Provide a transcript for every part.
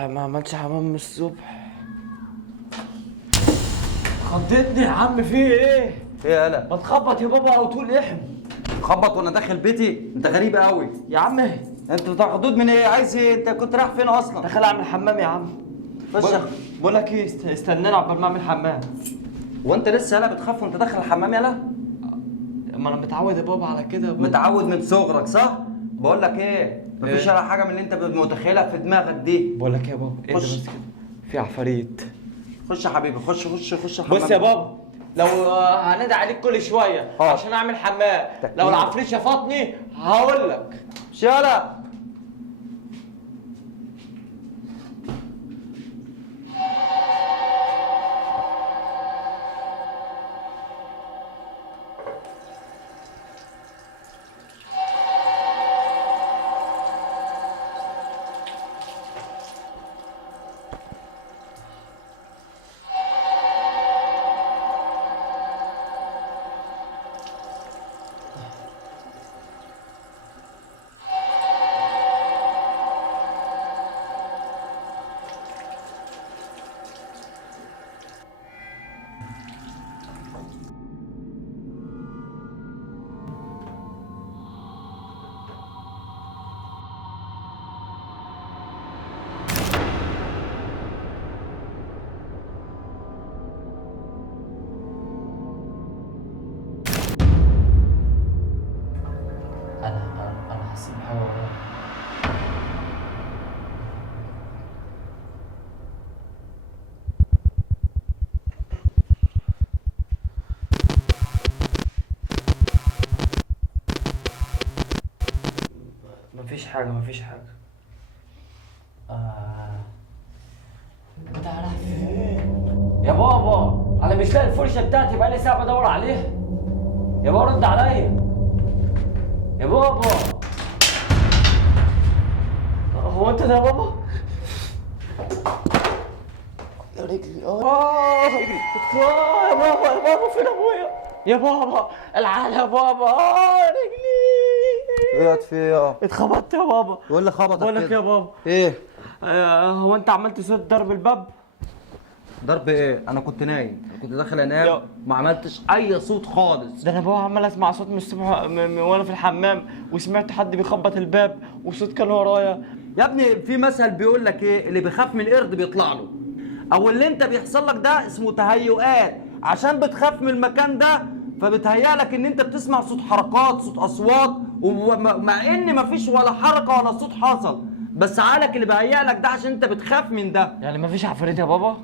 ما عملتش حمام من الصبح. خضتني يا عم، في ايه؟ ايه يالا؟ ما تخبط يا بابا على طول احم. خبط وانا داخل بيتي؟ انت غريب قوي يا عم انت خدود من ايه؟ عايز ايه؟ انت كنت رايح فين اصلا؟ داخل اعمل حمام يا عم. خش بقول لك ايه، استناني عقبال ما اعمل حمام. وانت لسه يالا بتخاف وانت داخل الحمام يالا؟ ما انا متعود يا بابا على كده يا بابا. متعود من صغرك صح؟ بقول لك ايه؟ مفيش ولا حاجه من اللي انت متخيلها في دماغك دي. بقول لك ايه يا بابا، ايه ده خش. بس كده؟ في عفاريت. خش يا حبيبي، خش الحمام. بص يا بابا، لو هندى عليك كل شويه عشان اعمل حمام، لو العفريت شفطني هقول لك. مش يالا. انا حاسس بحاجه ورايا. مفيش حاجه. انت رايح فين؟ يا بابا انا مش لاقي الفرشه بتاعتي، بقالي ساعه بدور عليها. يا بابا رد عليا يا بابا. هو انت ده يا بابا؟ يا رجلي رجلي. يا بابا فين ابويا؟ يا بابا العال يا بابا، رجلي. ايه في ايه؟ اتخبطت يا بابا. يقول لي خبطك بقول لك كده. يا بابا ايه؟ هو انت عملت صوت ضرب الباب؟ ضرب ايه؟ انا كنت نايم، كنت داخل انام، يا- ما عملتش اي صوت خالص. ده انا بابا عمال اسمع صوت من الصبح وانا في الحمام، وسمعت حد بيخبط الباب وصوت كان ورايا. يا ابني في مثل بيقول لك ايه؟ اللي بيخاف من القرد بيطلع له. او اللي انت بيحصل لك ده اسمه تهيؤات، عشان بتخاف من المكان ده فبتهيأ لك ان انت بتسمع صوت حركات، صوت اصوات، ومع ان مفيش ولا حركه ولا صوت حصل، بس عقلك اللي بيهيأ لك ده عشان انت بتخاف من ده. يعني مفيش عفاريت يا بابا؟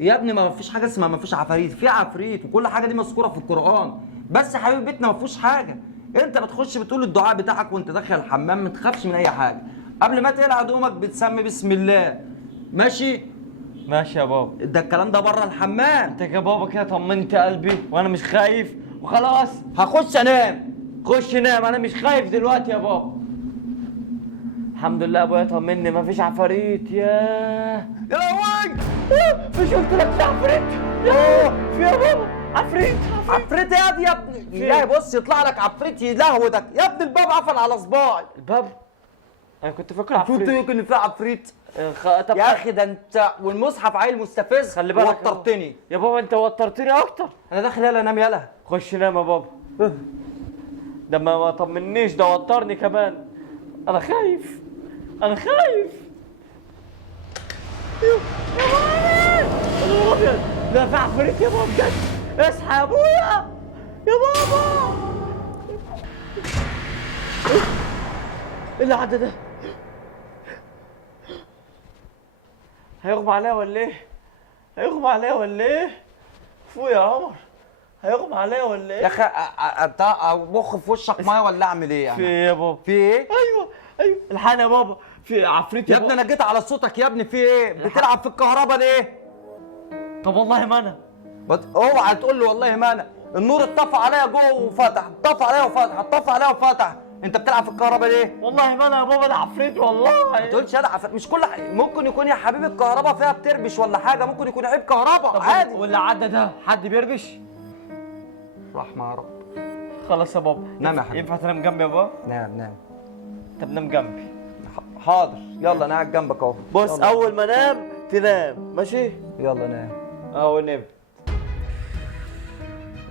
يا ابني ما فيش حاجه اسمها ما فيش عفاريت، في عفريت وكل حاجه دي مذكوره في القرآن، بس يا حبيبي بيتنا ما فيهوش حاجه. انت بتخش بتقول الدعاء بتاعك وانت داخل الحمام، ما تخافش من اي حاجه. قبل ما تقلع هدومك بتسمي بسم الله، ماشي؟ ماشي يا بابا. ده الكلام ده بره الحمام. انت يا بابا كده طمنت قلبي وانا مش خايف وخلاص. هخش انام. خش نام، انا مش خايف دلوقتي يا بابا. الحمد لله ابويا طمني مفيش عفاريت. يا لهوي، مش قلت لك في عفريت؟ في يا بابا عفريت. عفريت يا ابني يا ابني. لا بص يطلع لك عفريت يلهودك يا ابني، الباب قفل على صباعي. الباب؟ انا كنت فاكر كنت عفريت. يمكن في عفريت. طب يا اخي ده انت والمصحف عيل مستفز، خلي بالك وترتني. يا بابا، انت وترتني اكتر. انا داخل يلا انام يلا. خش نام يا بابا. ده ما طمنيش، ده وترني كمان. انا خايف. يا بابا ابيض، ده في عفريت يا بابا بجد. اصحى يا ابويا يا بابا. ايه اللي عدى ده؟ هيغمى عليا ولا ايه؟ فوق يا عمر. هيغمى عليا ولا ايه؟ يا اخي ابخ في وشك ميه ولا اعمل ايه يعني؟ في ايه يا بابا؟ في ايه؟ ايوه الحقني يا بابا، في عفريت يا ابني انا جيت على صوتك يا ابني، في ايه؟ بتلعب في الكهرباء ليه؟ طب والله ما انا. اوعى تقول لي والله ما انا، النور اتطفى عليا جوه وفتح، اتطفى عليا وفتح، انت بتلعب في الكهرباء ليه؟ والله ما انا يا بابا، ده عفريت والله. ما تقولش انا مش كل ممكن يكون يا حبيبي الكهرباء فيها بتربش ولا حاجه، ممكن يكون عيب كهرباء عادي. واللي عدى ده حد بيربش؟ رحمه يا رب. خلاص يا بابا. نام يا حبيبي. ينفع تنام جنبي يا بابا؟ نام. طب نام جنبي. حاضر، يلا انا قاعد جنبك اهو. بص يلا. اول ما انام تنام ماشي. يلا نام. اهو نمت.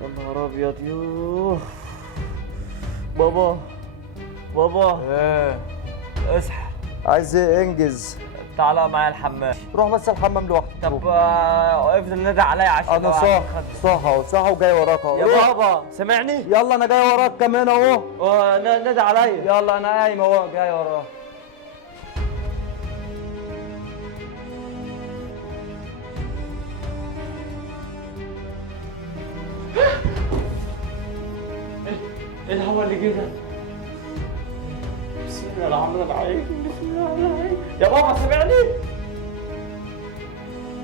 يا نهار ابيض يوه. بابا بابا ايه اصحى. عايز ايه؟ انجز. تعالى معايا الحمام. روح بس الحمام لوحدك. طب افضل نادي عليا عشان انا صاح صاح اهو، صاح وجاي وراك اهو. يا روح. بابا سامعني؟ يلا انا جاي وراك كمان اهو. نادي عليا. يلا انا قايم اهو جاي وراك. ايه الهوا اللي جه ده؟ بسم الله الرحمن الرحيم. بسم الله الرحمن الرحيم. يا بابا سامعني؟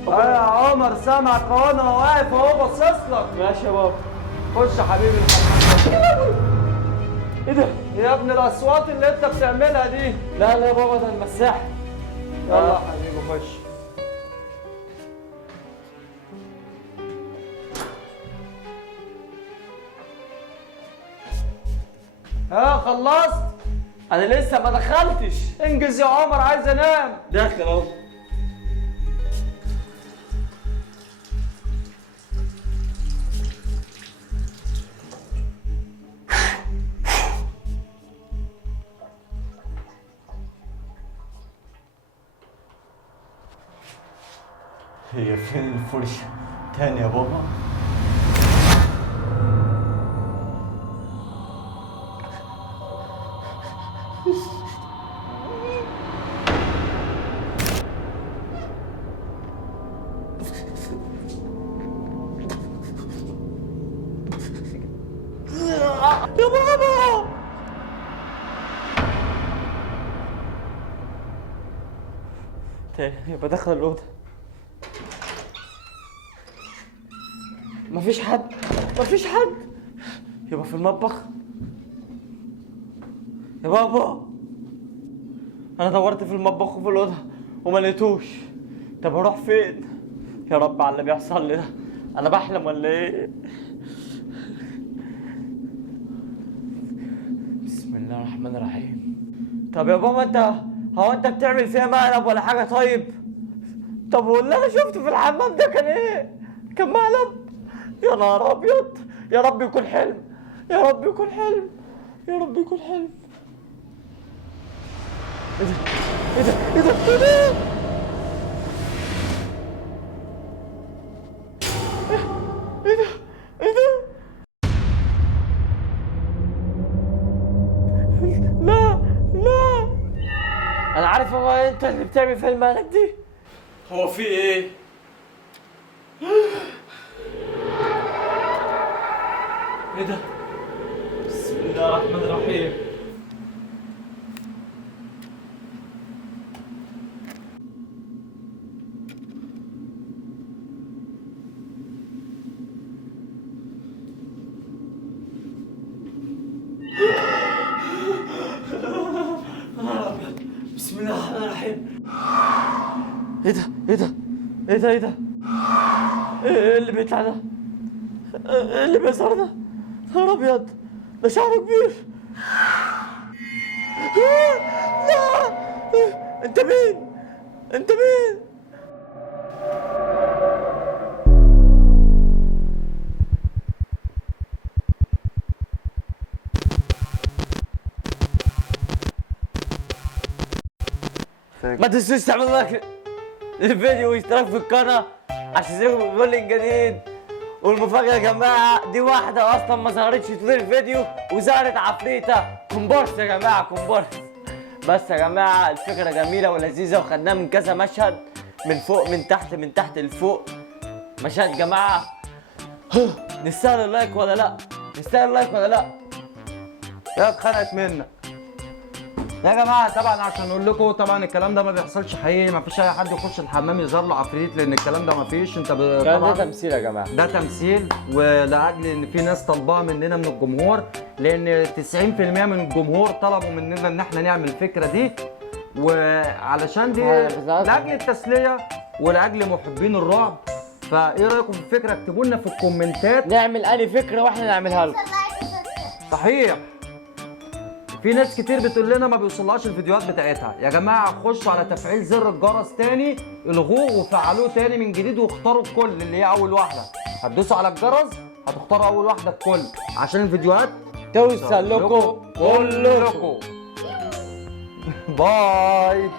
يا عمر سامعك اهو، انا واقف اهو باصص لك. ماشي يا بابا. خش يا حبيبي الحمام. ايه ده؟ يا ابن الاصوات اللي انت بتعملها دي. لا لا يا بابا ده المساح. يلا يا حبيبي خش. ها خلصت؟ انا لسه ما دخلتش. انجز يا عمر عايز انام. داخل اهو. هي فين الفرشة تاني يا بابا؟ يا بابا تاني يبقى دخل الأوضة. مفيش حد. مفيش حد. يبقى في المطبخ. يا بابا أنا دورت في المطبخ وفي الأوضة وما لقيتوش. طب أروح فين؟ يا رب على اللي بيحصل لي ده. أنا بحلم ولا إيه؟ بسم الله الرحمن الرحيم. طب يا بابا أنت بتعمل فيها مقلب ولا حاجة طيب؟ طب واللي أنا شفته في الحمام ده كان إيه؟ كان مقلب؟ يا نهار أبيض. يا رب يكون حلم. يا رب يكون حلم. يا رب يكون حلم. إيه ده؟ إيه ده؟ إيه ده؟ إيه ده؟ إيه ده؟ إيه ده؟ لا لا انا عارف هو انت اللي بتعمل في المقلب دي. هو في ايه؟ ايه ده؟ بسم الله الرحمن الرحيم. بسم الله الرحمن الرحيم. ايه ده؟ ايه ده؟ ايه ده؟ ايه ده؟ ايه اللي بيطلع ده؟ ايه اللي بيظهر ده؟ نهار ابيض ده شعره كبير. لا انت مين؟ انت مين؟ ما تنسوش تعملوا لايك للفيديو واشتراك في القناة عشان يجيلكم كل جديد. والمفاجأة يا جماعة دي واحدة أصلا ما ظهرتش طول الفيديو وظهرت عفريتة كومبارس يا جماعة كومبارس. بس يا جماعة الفكرة جميلة ولذيذة وخدناها من كذا مشهد من فوق من تحت لفوق. مشهد يا جماعة نستاهل اللايك ولا لأ؟ نستاهل اللايك ولا لأ؟ يا اتخنقت منك يا جماعه. طبعا عشان اقول لكم طبعا الكلام ده ما بيحصلش حقيقي، ما فيش اي حد يخش الحمام يظهر له عفريت، لان الكلام ده ما فيش. انت ده تمثيل يا جماعة. ده تمثيل، ولاجل ان في ناس طالباها مننا من الجمهور، لان 90% من الجمهور طلبوا مننا ان احنا نعمل الفكره دي، وعلشان دي لاجل التسليه ولاجل محبين الرعب. فايه رايكم في الفكره؟ اكتبوا لنا في الكومنتات نعمل أي فكرة واحنا نعملها لكم. صحيح في ناس كتير بتقول لنا ما بيوصلهاش الفيديوهات بتاعتها. يا جماعه خشوا على تفعيل زر الجرس تاني، الغوه وفعلوه تاني من جديد، واختاروا الكل اللي هي اول واحده. هتدوسوا على الجرس هتختاروا اول واحده الكل عشان الفيديوهات توصل لكم كلكم. باي.